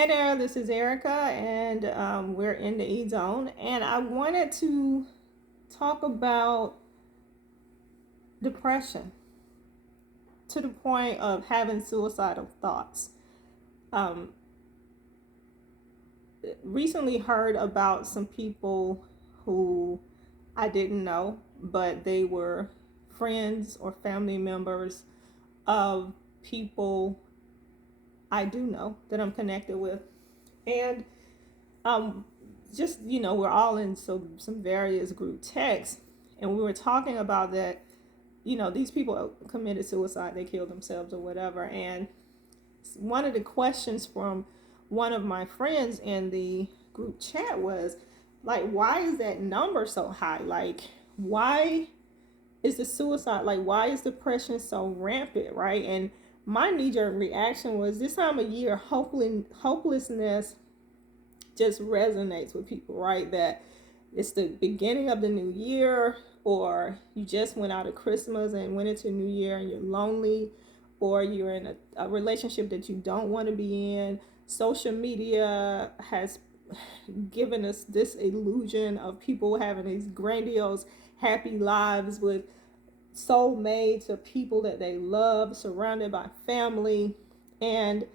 Hey there, this is Erica, and we're in the E Zone. And I wanted to talk about depression to the point of having suicidal thoughts. Um, Recently heard about some people who I didn't know, but they were friends or family members of people I do know that I'm connected with. And um, just we're all in some various group texts, and we were talking about that. These people committed suicide, they killed themselves or whatever. And one of the questions from one of my friends in the group chat was like, why is that number so high? Like, why is the suicide, like, why is depression so rampant, right? And my knee-jerk reaction was, this time of year, hopelessness just resonates with people, right? That it's the beginning of the new year, or you just went out of Christmas and went into New Year and you're lonely, or you're in a relationship that you don't want to be in. Social media has given us this illusion of people having these grandiose, happy lives with soulmates or people that they love, surrounded by family. And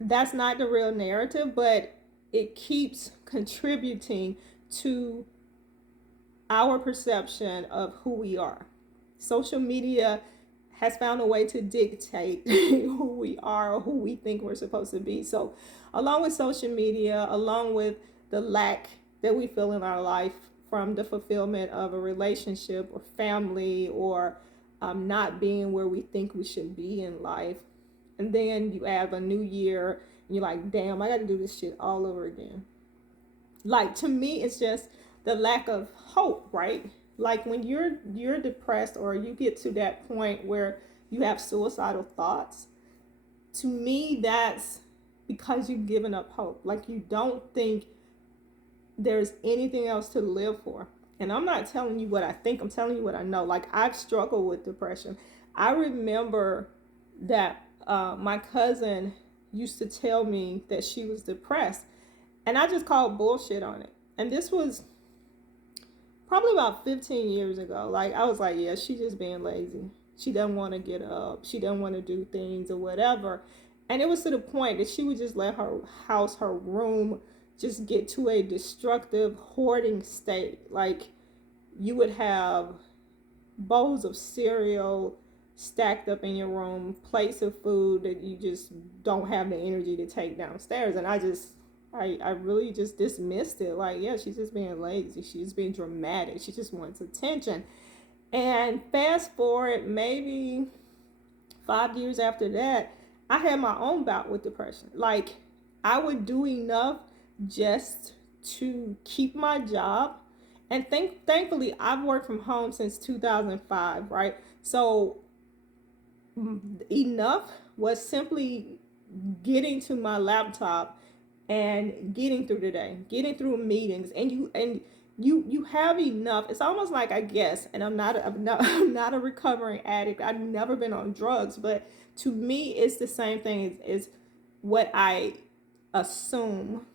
that's not the real narrative, but it keeps contributing to our perception of who we are. Social media has found a way to dictate who we are or who we think we're supposed to be. So, along with social media, along with the lack that we feel in our life from the fulfillment of a relationship or family, or not being where we think we should be in life, and then you add a new year and you're like, damn, I got to do this shit all over again. Like, to me, it's just the lack of hope, right? Like, when you're depressed, or you get to that point where you have suicidal thoughts, to me that's because you've given up hope. Like, you don't think there's anything else to live for. And I'm not telling you what I think, I'm telling you what I know. Like, I've struggled with depression. I remember that my cousin used to tell me that she was depressed, and I just called bullshit on it. And this was probably about 15 years ago. Like, I was like, yeah, she's just being lazy. She doesn't want to get up. She doesn't want to do things or whatever. And it was to the point that she would just let her house, her room, just get to a destructive hoarding state. Like, you would have bowls of cereal stacked up in your room, plates of food that you just don't have the energy to take downstairs. And I really just dismissed it. Like, yeah, she's just being lazy. She's being dramatic. She just wants attention. And fast forward maybe 5 years after that, I had my own bout with depression. Like, I would do enough just to keep my job. And thankfully, I've worked from home since 2005, right? So enough was simply getting to my laptop and getting through the day, getting through meetings, and you have enough. It's almost like, I guess, and I'm not a recovering addict. I've never been on drugs, but to me, it's the same thing as what I assume,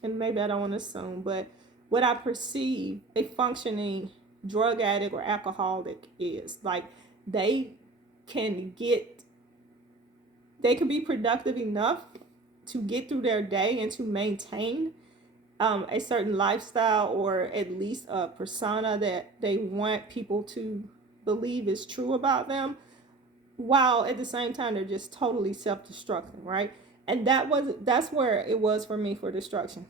and maybe I don't want to assume, but what I perceive a functioning drug addict or alcoholic is. Like, they can get, they can be productive enough to get through their day and to maintain a certain lifestyle, or at least a persona that they want people to believe is true about them, while at the same time they're just totally self-destructing, right? And that's where it was for me for destruction.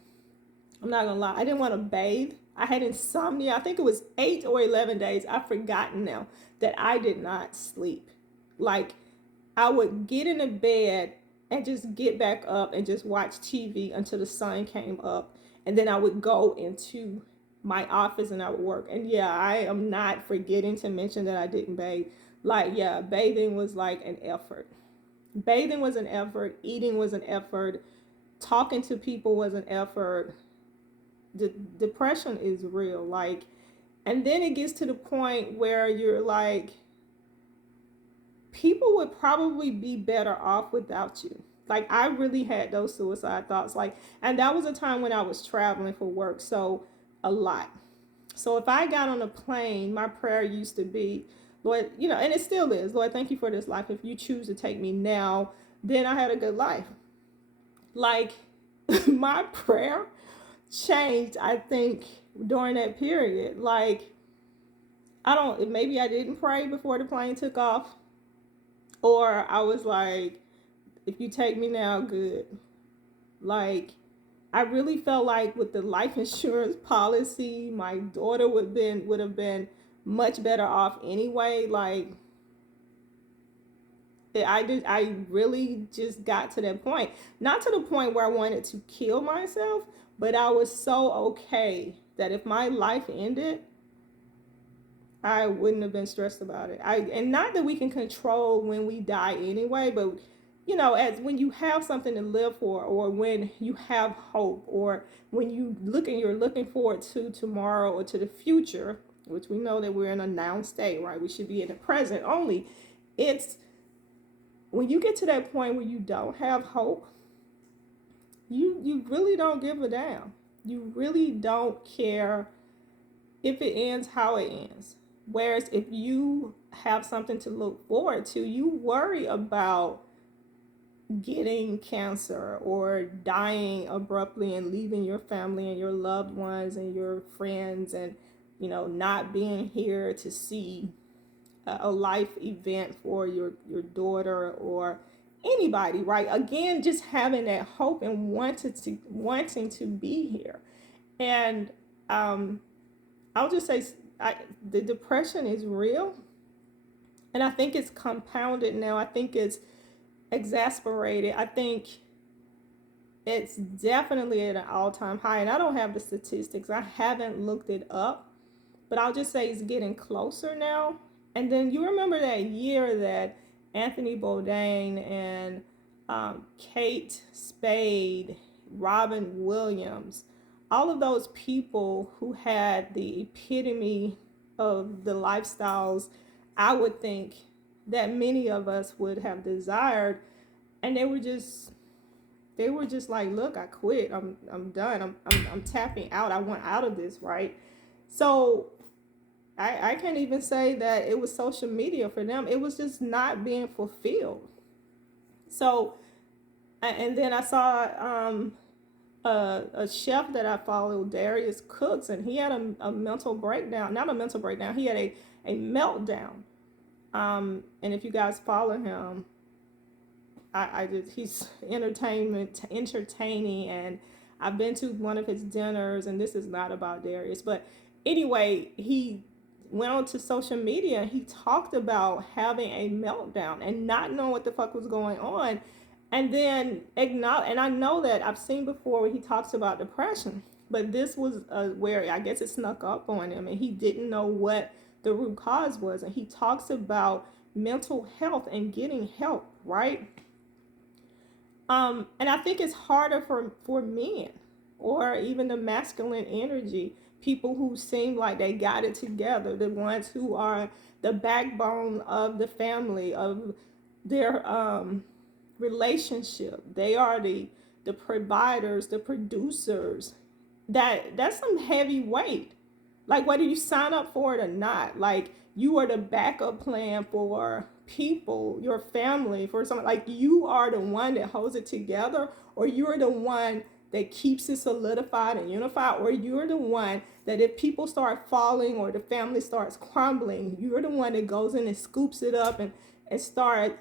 I'm not gonna lie, I didn't want to bathe. I had insomnia. I think it was 8 or 11 days, I've forgotten now, that I did not sleep. Like, I would get in the bed and just get back up and just watch TV until the sun came up. And then I would go into my office and I would work. And yeah, I am not forgetting to mention that I didn't bathe. Like, yeah, bathing was like an effort. Bathing was an effort. Eating was an effort. Talking to people was an effort. The depression is real. Like, and then it gets to the point where you're like, people would probably be better off without you. Like, I really had those suicide thoughts. Like, and that was a time when I was traveling for work, so a lot. So if I got on a plane, my prayer used to be, Lord, and it still is, Lord, thank you for this life. If you choose to take me now, then I had a good life. Like, my prayer changed, I think, during that period. Like, maybe I didn't pray before the plane took off, or I was like, if you take me now, good. Like, I really felt like with the life insurance policy, my daughter would have been much better off anyway. Like, I really just got to that point. Not to the point where I wanted to kill myself, but I was so okay that if my life ended, I wouldn't have been stressed about it. And not that we can control when we die anyway, but as when you have something to live for, or when you have hope, or when you're looking forward to tomorrow or to the future, which we know that we're in a now state, right? We should be in the present only. It's when you get to that point where you don't have hope, you really don't give a damn. You really don't care if it ends, how it ends. Whereas if you have something to look forward to, you worry about getting cancer or dying abruptly and leaving your family and your loved ones and your friends, and not being here to see a life event for your daughter or anybody, right? Again, just having that hope and wanting to be here. And I'll just say, the depression is real, and I think it's compounded now. I think it's exasperated. I think it's definitely at an all-time high, and I don't have the statistics. I haven't looked it up, but I'll just say it's getting closer now. And then you remember that year that Anthony Bourdain and Kate Spade, Robin Williams, all of those people who had the epitome of the lifestyles I would think that many of us would have desired, and they were just like, look, I quit. I'm done. I'm tapping out. I want out of this, right? So I can't even say that it was social media for them. It was just not being fulfilled. So, and then I saw a chef that I followed, Darius Cooks, and he had a mental breakdown. Not a mental breakdown. He had a meltdown. And if you guys follow him, he's entertaining, and I've been to one of his dinners, and this is not about Darius, but anyway, he went on to social media and he talked about having a meltdown and not knowing what the fuck was going on, and then acknowledge. And I know that I've seen before where he talks about depression, but this was where I guess it snuck up on him, and he didn't know what the root cause was. And he talks about mental health and getting help, right? And I think it's harder for men, or even the masculine energy, people who seem like they got it together, the ones who are the backbone of the family, of their relationship. They are the providers, the producers. That's some heavy weight. Like, whether you sign up for it or not, like, you are the backup plan for people, your family, for someone. Like, you are the one that holds it together, or you're the one that keeps it solidified and unified, or you're the one that if people start falling or the family starts crumbling, you're the one that goes in and scoops it up and start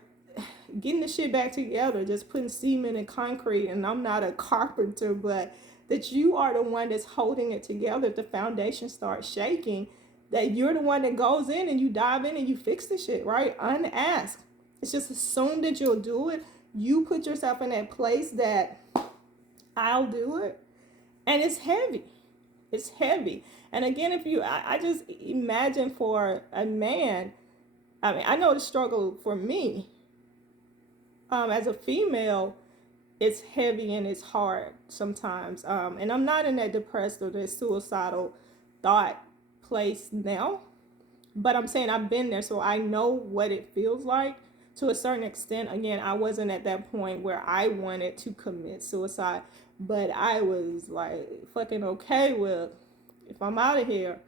getting the shit back together, just putting cement and concrete. And I'm not a carpenter, but that you are the one that's holding it together. If the foundation starts shaking, that you're the one that goes in and you dive in and you fix the shit, right? Unasked. It's just assumed that you'll do it. You put yourself in that place that I'll do it. And it's heavy. It's heavy. And again, I just imagine for a man, I mean, I know the struggle for me as a female, it's heavy and it's hard sometimes. And I'm not in that depressed or that suicidal thought place now, but I'm saying I've been there, so I know what it feels like to a certain extent. Again, I wasn't at that point where I wanted to commit suicide, but I was like fucking okay with, if I'm out of here,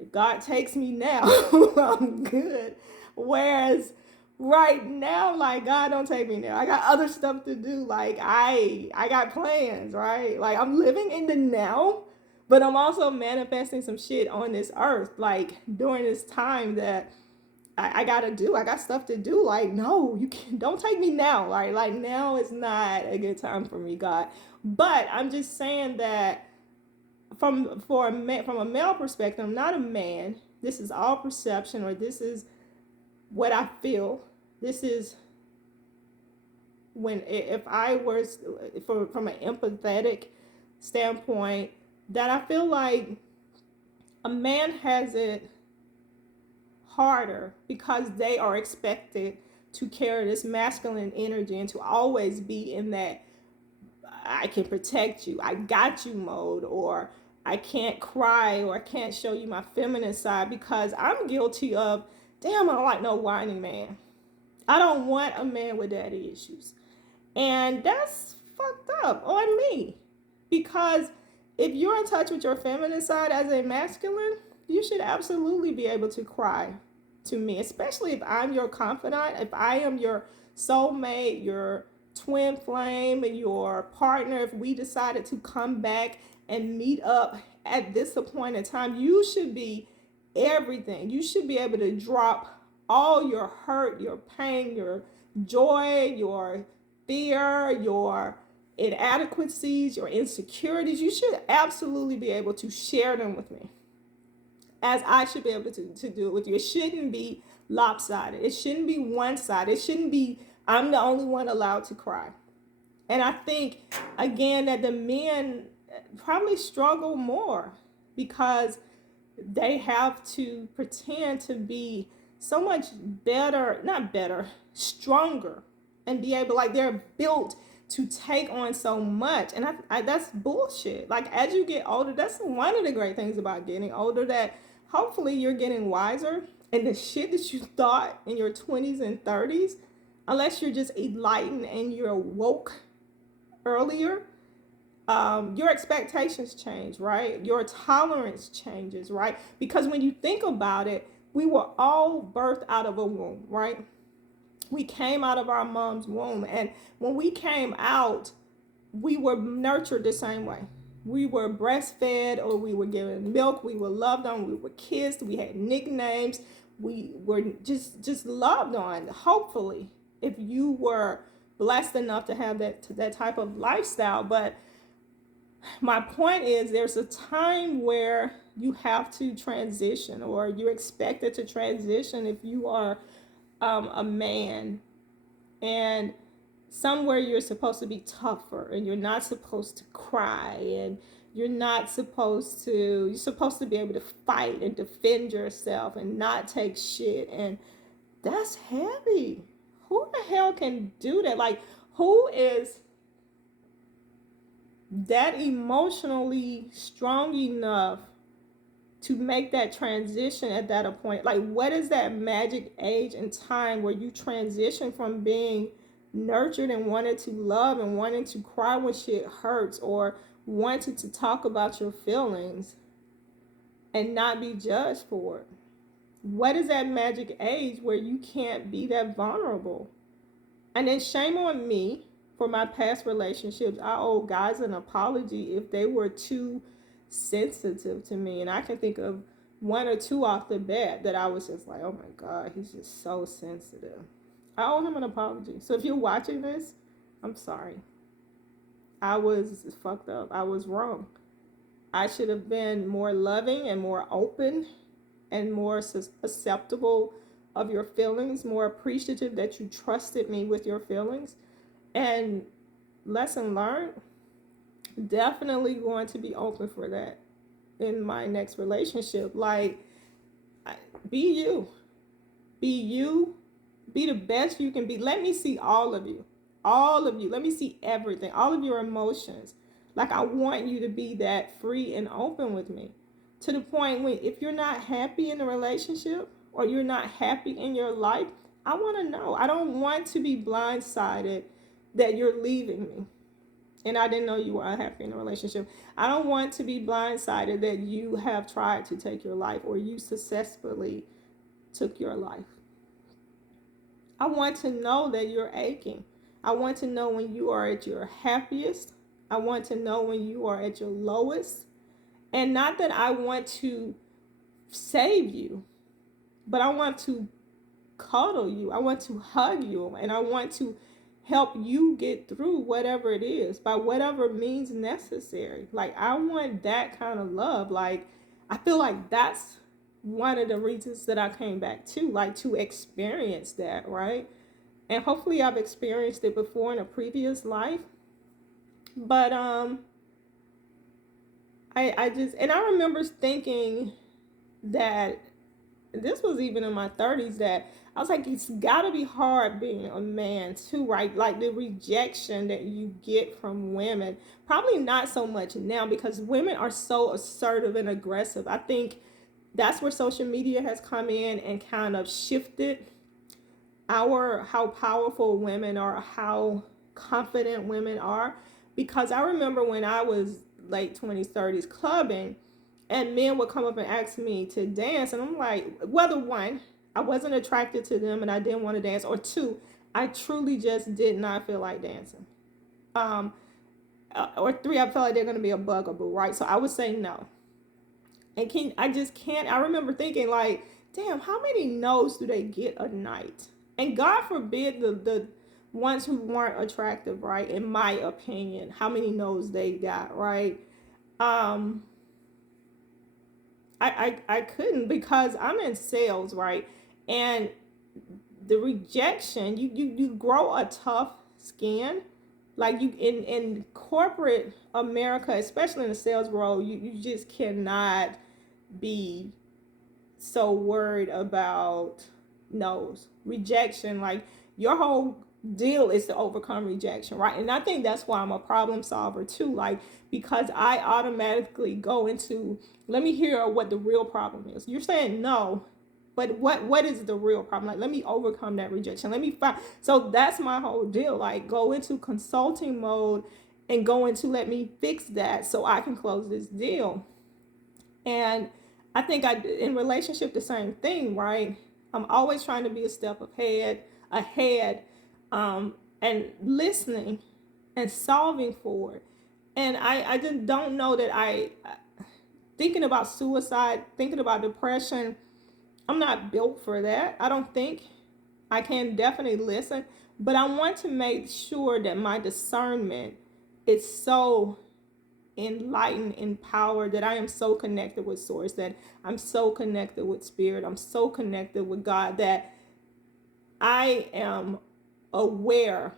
if God takes me now, I'm good. Whereas right now, like, God don't take me now. I got other stuff to do. Like, I got plans, right? Like, I'm living in the now, but I'm also manifesting some shit on this earth. Like, during this time that I gotta do. I got stuff to do. Like, no, you can't, don't take me now. Like now is not a good time for me, God. But I'm just saying that from a male perspective, I'm not a man. This is all perception, or this is what I feel. This is when, if I was from an empathetic standpoint, that I feel like a man has it harder because they are expected to carry this masculine energy and to always be in that I can protect you, I got you mode, or I can't cry, or I can't show you my feminine side, because I'm guilty of, damn, I don't like no whining man. I don't want a man with daddy issues. And that's fucked up on me. Because if you're in touch with your feminine side as a masculine, you should absolutely be able to cry to me, especially if I'm your confidant, if I am your soulmate, your twin flame, and your partner. If we decided to come back and meet up at this appointed time, you should be everything. You should be able to drop all your hurt, your pain, your joy, your fear, your inadequacies, your insecurities. You should absolutely be able to share them with me, as I should be able to do it with you. It shouldn't be lopsided. It shouldn't be one-sided. It shouldn't be I'm the only one allowed to cry. And I think, again, that the men probably struggle more because they have to pretend to be so much better, not better, stronger, and be able, like, they're built to take on so much. And I that's bullshit. Like, as you get older, that's one of the great things about getting older, that hopefully you're getting wiser, and the shit that you thought in your 20s and 30s, unless you're just enlightened and you're woke earlier, your expectations change, right? Your tolerance changes, right? Because when you think about it, we were all birthed out of a womb, right? We came out of our mom's womb. And when we came out, we were nurtured the same way. We were breastfed, or we were given milk. We were loved on. We were kissed. We had nicknames. We were just loved on, hopefully, if you were blessed enough to have that type of lifestyle. But my point is, there's a time where you have to transition, or you're expected to transition if you are a man, and somewhere you're supposed to be tougher, and you're not supposed to cry, and you're supposed to be able to fight and defend yourself and not take shit. And that's heavy. Who the hell can do that? Like, who is that emotionally strong enough to make that transition at that point? Like, what is that magic age and time where you transition from being nurtured and wanted to love and wanting to cry when shit hurts, or wanted to talk about your feelings and not be judged for it? What is that magic age where you can't be that vulnerable? And then shame on me for my past relationships. I owe guys an apology if they were too sensitive to me. And I can think of one or two off the bat that I was just like, oh my God, he's just so sensitive. I owe him an apology. So if you're watching this, I'm sorry. I was fucked up. I was wrong. I should have been more loving and more open and more acceptable of your feelings, more appreciative that you trusted me with your feelings. And lesson learned, definitely going to be open for that in my next relationship. Like, be you. Be you. Be the best you can be. Let me see all of you. All of you. Let me see everything. All of your emotions. Like, I want you to be that free and open with me. To the point when, if you're not happy in a relationship, or you're not happy in your life, I want to know. I don't want to be blindsided that you're leaving me and I didn't know you were unhappy in a relationship. I don't want to be blindsided that you have tried to take your life or you successfully took your life. I want to know that you're aching. I want to know when you are at your happiest. I want to know when you are at your lowest. And not that I want to save you, but I want to cuddle you. I want to hug you. And I want to help you get through whatever it is by whatever means necessary. Like, I want that kind of love. Like, I feel like that's one of the reasons that I came back to, like, to experience that, right? And hopefully I've experienced it before in a previous life. But I just, and I remember thinking that this was even in my 30s, that I was like, it's got to be hard being a man too, right? Like the rejection that you get from women. Probably not so much now because women are so assertive and aggressive. I think that's where social media has come in and kind of shifted our how powerful women are, how confident women are. Because I remember when I was late 20s, 30s clubbing, and men would come up and ask me to dance, and I'm like, whether one, I wasn't attracted to them and I didn't want to dance, or two, I truly just did not feel like dancing. Um, or three, I felt like they're going to be a bugaboo, right? So I would say no. And I just can't. I remember thinking like, damn, how many no's do they get a night? And God forbid the ones who weren't attractive, right? In my opinion, how many no's they got, right? Um, I couldn't, because I'm in sales, right? And the rejection, you grow a tough skin. Like, you in corporate America, especially in the sales world, you just cannot be so worried about no's, rejection. Like, your whole deal is to overcome rejection, right? And I think that's why I'm a problem solver too. Like, because I automatically go into, let me hear what the real problem is. You're saying no, but what is the real problem? Like, let me overcome that rejection. Let me find. So that's my whole deal. Like, go into consulting mode and go into, let me fix that so I can close this deal. And I think in relationship, the same thing, right? I'm always trying to be a step ahead, and listening and solving for it. And I just don't know that thinking about suicide, thinking about depression, I'm not built for that. I don't think. I can definitely listen, but I want to make sure that my discernment is so enlightened, empowered, that I am so connected with source, that I'm so connected with spirit, I'm so connected with God, that I am aware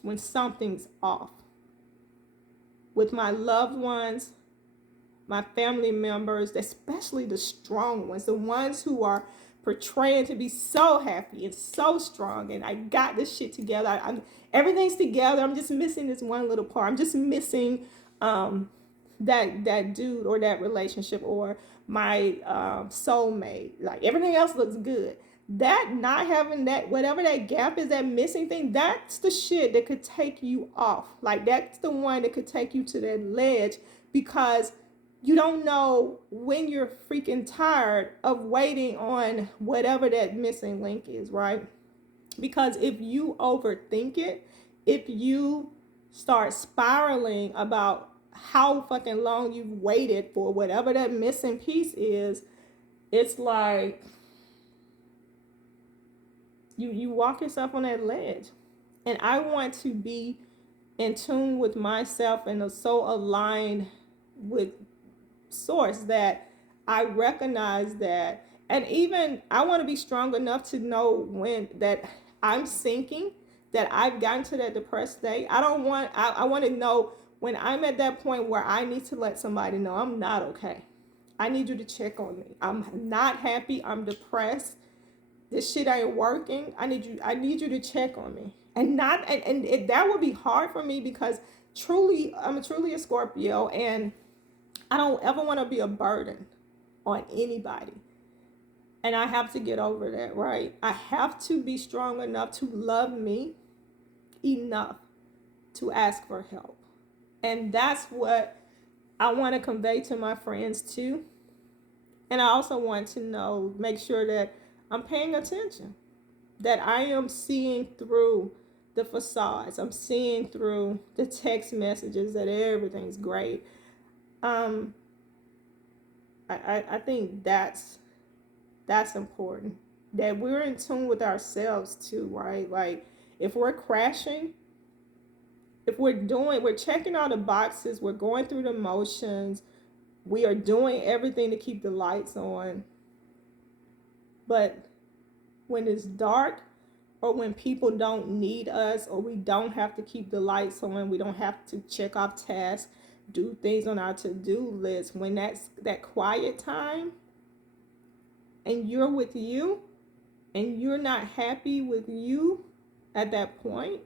when something's off with my loved ones, my family members, especially the strong ones, the ones who are portraying to be so happy and so strong, and I got this shit together. Everything's together. I'm just missing this one little part. I'm just missing that dude or that relationship or my soulmate. Like, everything else looks good. That not having that, whatever that gap is, that missing thing, that's the shit that could take you off. Like, that's the one that could take you to that ledge, because you don't know when you're freaking tired of waiting on whatever that missing link is, right? Because if you overthink it, if you start spiraling about how fucking long you've waited for whatever that missing piece is, it's like you walk yourself on that ledge. And I want to be in tune with myself and so aligned with source that I recognize that. And even I want to be strong enough to know when that I'm sinking, that I've gotten to that depressed state. I want to know when I'm at that point where I need to let somebody know I'm not okay. I need you to check on me. I'm not happy. I'm depressed. This shit ain't working. I need you to check on me. And not and that would be hard for me, because I'm truly a Scorpio, and I don't ever want to be a burden on anybody. And I have to get over that, right? I have to be strong enough to love me enough to ask for help. And that's what I want to convey to my friends too. And I also want to know, make sure that I'm paying attention, that I am seeing through the facades. I'm seeing through the text messages that everything's great. Um, I think that's important. That we're in tune with ourselves too, right? Like if we're crashing, if we're checking all the boxes, we're going through the motions, we are doing everything to keep the lights on. But when it's dark, or when people don't need us, or we don't have to keep the lights on, we don't have to check off tasks, do things on our to-do list, when that's that quiet time and you're with you and you're not happy with you at that point,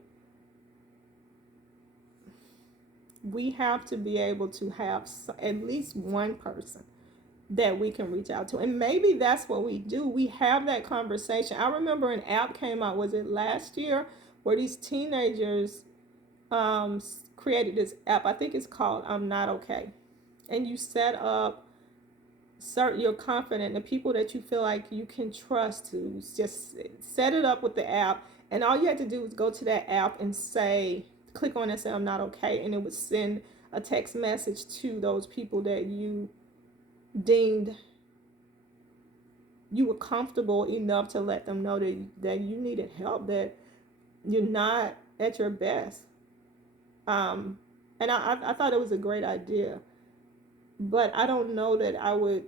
we have to be able to have at least one person that we can reach out to. And maybe that's what we do. We have that conversation. I remember an app came out, was it last year, where these teenagers created this app. I think it's called I'm Not Okay. And you set up certain, you're confident, the people that you feel like you can trust to just set it up with the app. And all you had to do was go to that app and say, click on it and say I'm not okay. And it would send a text message to those people that you deemed you were comfortable enough to let them know that you needed help, that you're not at your best. And I thought it was a great idea, but I don't know that I would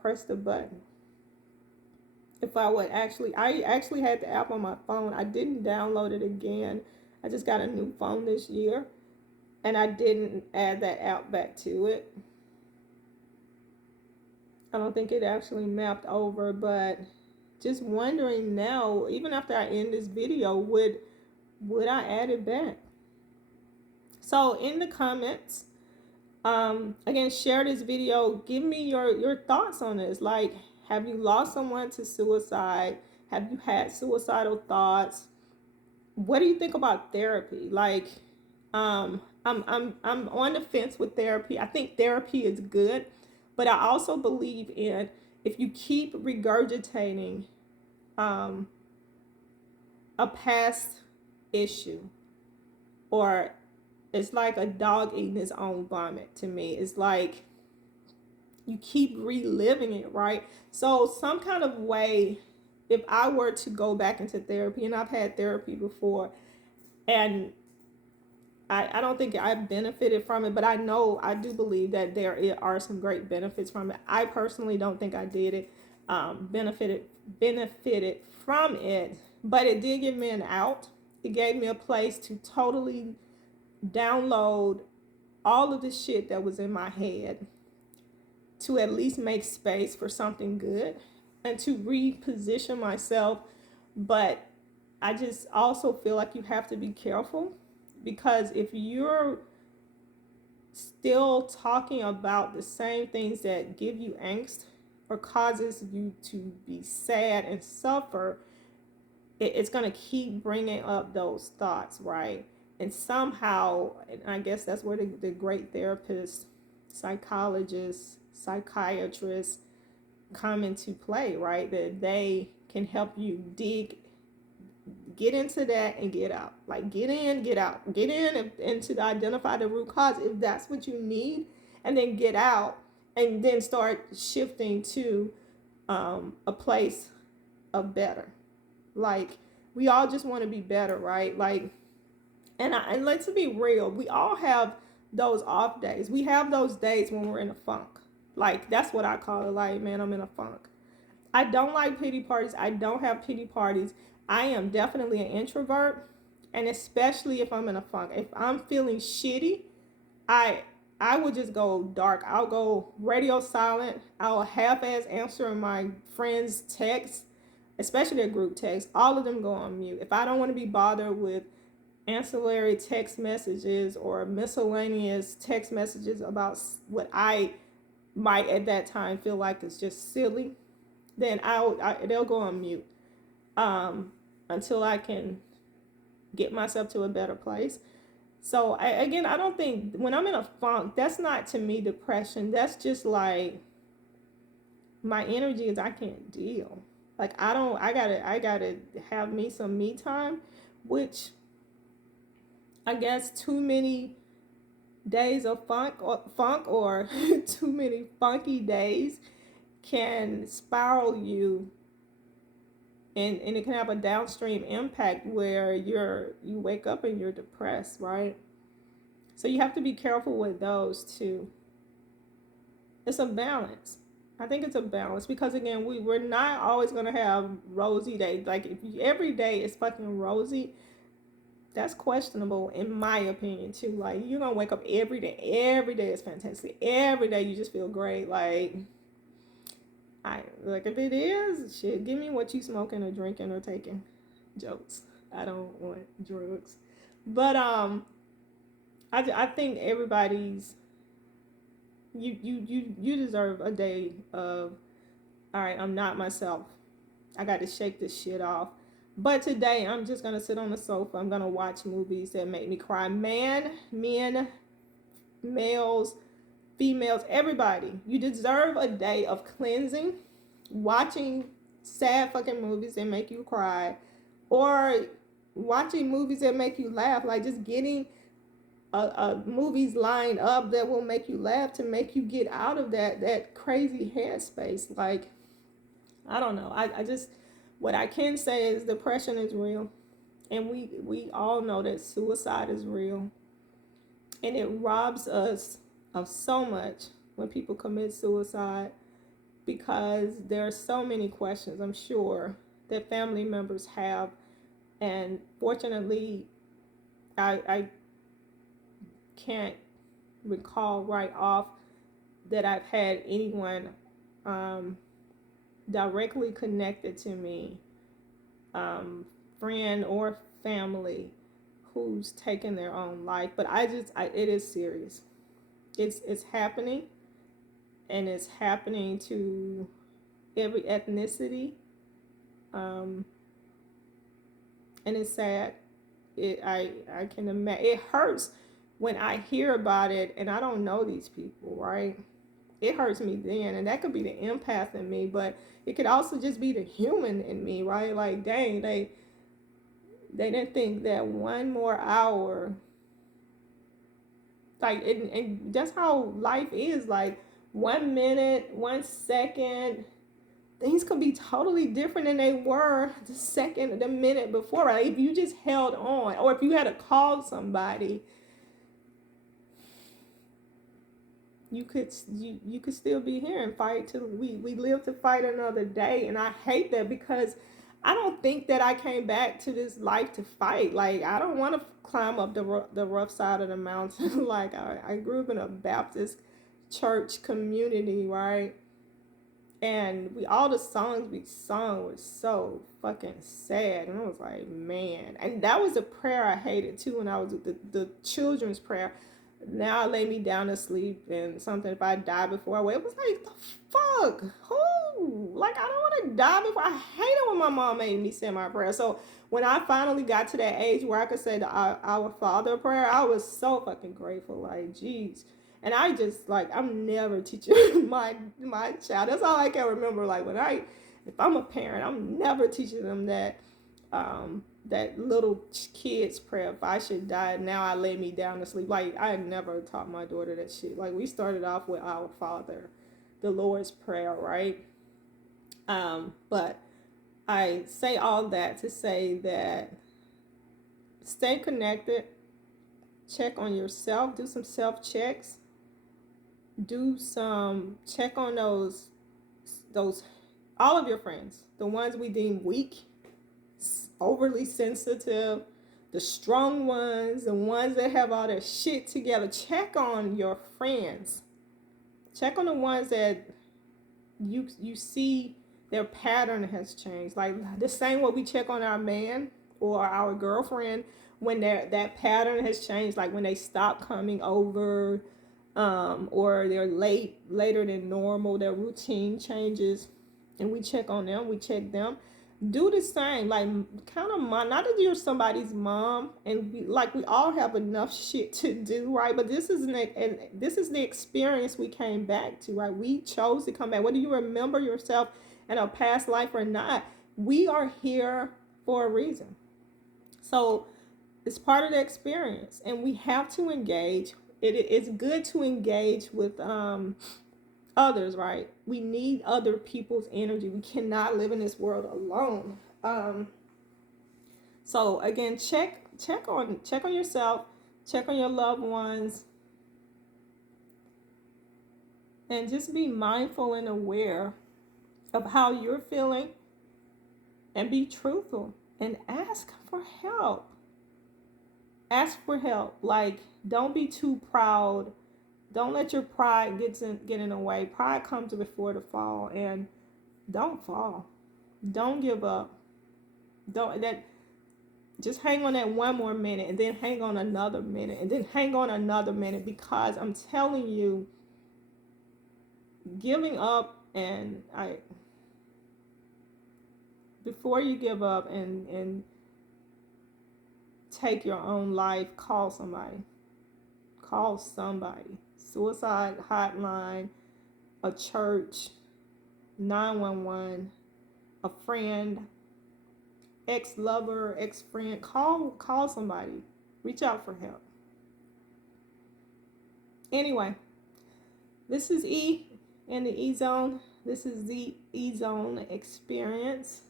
press the button. If I would I actually had the app on my phone. I didn't download it again. I just got a new phone this year, and I didn't add that app back to it. I don't think it actually mapped over, but just wondering now, even after I end this video, would I add it back? So in the comments, again, share this video. Give me your thoughts on this. Like, have you lost someone to suicide? Have you had suicidal thoughts? What do you think about therapy? Like, I'm on the fence with therapy. I think therapy is good, but I also believe in, if you keep regurgitating a past issue, or it's like a dog eating his own vomit to me. It's like you keep reliving it, right? So some kind of way, if I were to go back into therapy, and I've had therapy before, and I don't think I benefited from it, but I do believe that there are some great benefits from it. I personally don't think I did it, benefited from it, but it did give me an out. It gave me a place to totally download all of the shit that was in my head, to at least make space for something good and to reposition myself. But I just also feel like you have to be careful, because if you're still talking about the same things that give you angst or causes you to be sad and suffer, it's going to keep bringing up those thoughts, right? And somehow, and I guess that's where the great therapists, psychologists, psychiatrists come into play, right? That they can help you get into that and get out. Like, get in, get out. Get in and to identify the root cause if that's what you need, and then get out, and then start shifting to a place of better. Like, we all just want to be better, right? Like, and let's be real, we all have those off days. We have those days when we're in a funk. Like, that's what I call it. Like, man, I'm in a funk. I don't like pity parties. I don't have pity parties. I am definitely an introvert, and especially if I'm in a funk. If I'm feeling shitty, I will just go dark. I'll go radio silent. I'll half-ass answer my friends' texts, especially their group texts. All of them go on mute. If I don't want to be bothered with ancillary text messages or miscellaneous text messages about what I might at that time feel like is just silly, then they'll go on mute until I can get myself to a better place. So I don't think when I'm in a funk, that's not to me depression. That's just like my energy is I can't deal. Like I gotta have me some me time, which I guess too many days of funk or too many funky days can spiral you, and it can have a downstream impact where you wake up and you're depressed, right? So you have to be careful with those too. It's a balance. I think it's a balance because again, we're not always gonna have rosy days. Like if every day is fucking rosy, that's questionable in my opinion too. Like you're gonna wake up every day is fantastic. Every day you just feel great. Like if it is, shit, give me what you smoking or drinking or taking. Jokes. I don't want drugs. But I think everybody's you deserve a day of, all right, I'm not myself. I got to shake this shit off. But today I'm just gonna sit on the sofa. I'm gonna watch movies that make me cry. Men, males, females, everybody. You deserve a day of cleansing, watching sad fucking movies that make you cry, or watching movies that make you laugh. Like just getting movies lined up that will make you laugh to make you get out of that crazy headspace. Like I don't know. I just what I can say is depression is real, and we all know that suicide is real, and it robs us of so much when people commit suicide because there are so many questions I'm sure that family members have, and fortunately I can't recall right off that I've had anyone directly connected to me, friend or family, who's taken their own life. But it is serious. It's happening, and it's happening to every ethnicity, and it's sad. I can imagine. It hurts when I hear about it, and I don't know these people, right? It hurts me then, and that could be the empath in me, but it could also just be the human in me, right? Like, dang, they didn't think that one more hour, like, and that's how life is. Like, 1 minute, 1 second, things could be totally different than they were the minute before, right? If you just held on, or if you had to call somebody, you could still be here and fight till we live to fight another day. And I hate that because I don't think that I came back to this life to fight. Like I don't want to climb up the rough side of the mountain. Like I grew up in a Baptist church community, right? And all the songs we sung were so fucking sad, and I was like, man. And that was a prayer I hated too when I was the children's prayer. Now I lay me down to sleep and something if I die before I wake. It was like, the fuck? Who? Like, I don't want to die before. I hate it when my mom made me say my prayer. So when I finally got to that age where I could say the Our Father prayer, I was so fucking grateful. Like, geez. And I just, like, I'm never teaching my child. That's all I can remember. Like, if I'm a parent, I'm never teaching them that little kid's prayer. If I should die, now I lay me down to sleep. Like, I never taught my daughter that shit. Like, we started off with Our Father, the Lord's Prayer, right? But I say all that to say that stay connected, check on yourself, do some self-checks, check on those all of your friends, the ones we deem weak, overly sensitive, the strong ones, the ones that have all their shit together. Check on your friends. Check on the ones that you see their pattern has changed. Like the same way we check on our man or our girlfriend when that pattern has changed, like when they stop coming over, or they're later than normal, their routine changes. and we check on them, we check them. Do the same. Like, kind of, not that you're somebody's mom, and we all have enough shit to do, right? But this is the experience we came back to, right? We chose to come back. Whether you remember yourself in a past life or not, we are here for a reason. So it's part of the experience, and we have to engage. It's good to engage with others, right? We need other people's energy. We cannot live in this world alone. So again, check on yourself, check on your loved ones, and just be mindful and aware of how you're feeling, and be truthful and ask for help. Ask for help. Like, don't be too proud. Don't let your pride get in the way. Pride comes before the fall, and don't fall. Don't give up. Don't that just hang on that one more minute, and then hang on another minute, and then hang on another minute, because I'm telling you, giving up, and before you give up and take your own life, call somebody. Call somebody. Suicide hotline, a church, 911, a friend, ex-lover, ex-friend. Call somebody. Reach out for help. Anyway, this is E in the E Zone. This is the E Zone experience.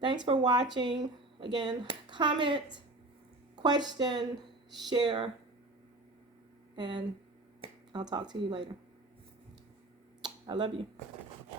Thanks for watching. Again, comment, question, share, and I'll talk to you later. I love you.